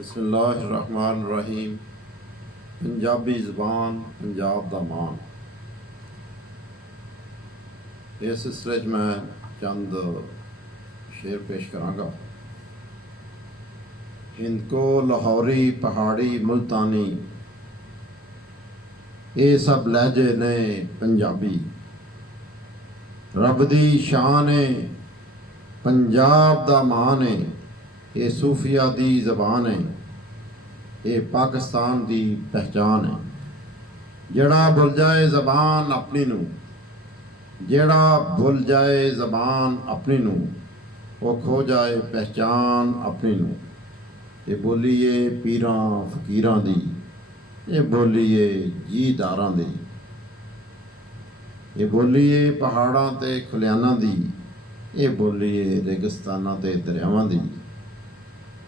बिस्मिल्लाहिर्रहमानिर्रहीम। पंजाबी ज़बान पंजाब दा मान। इस सिलसिले च मैं चंद शेर पेश करांगा। हिंद को लाहौरी पहाड़ी मुल्तानी ये सब लहजे ने पंजाबी। रब दी शान है पंजाब दा मान है। ये सूफिया दी ज़बान है, ये पाकिस्तान दी पहचान है। जड़ा भुल जाए ज़बान अपनी नू, जड़ा भुल जाए ज़बान अपनी नू, वो खो जाए पहचान अपनी नू। ये बोलीए पीरां फकीरां दी, ये बोलीए जीदारां दी, ये बोलीए पहाड़ां ते खुलियानां दी, ये बोलीए रेगिस्तानां ते दरियावां दी।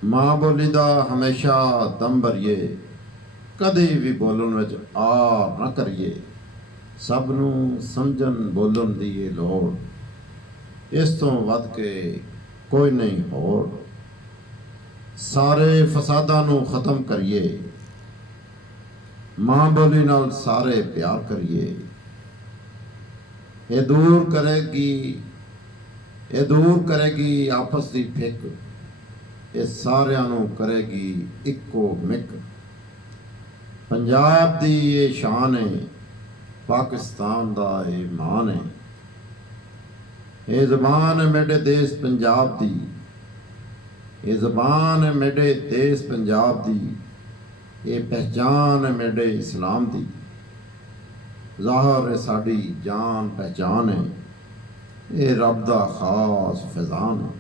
माँ बोली दा हमेशा दम भरिए, कदी भी बोलन विच आर न करिए। सब नूं समझन बोलन दी ये लोड़, इस तो वध के कोई नहीं होर। सारे फसादां नूं खत्म करिए, माँ बोली नाल सारे प्यार करिए। ये दूर करेगी आपस दी फिक, ये सारियां नूं करेगी इक्को मिक। पंजाब दी ये शान है, पाकिस्तान दा ये मान है। ये ज़बान है मेरे देश पंजाब दी, ये ज़बान है मेरे देश पंजाब दी, ये पहचान है मेरे इस्लाम दी। ज़ाहिर है साड़ी जान पहचान है, ये रब दा खास फैज़ान है।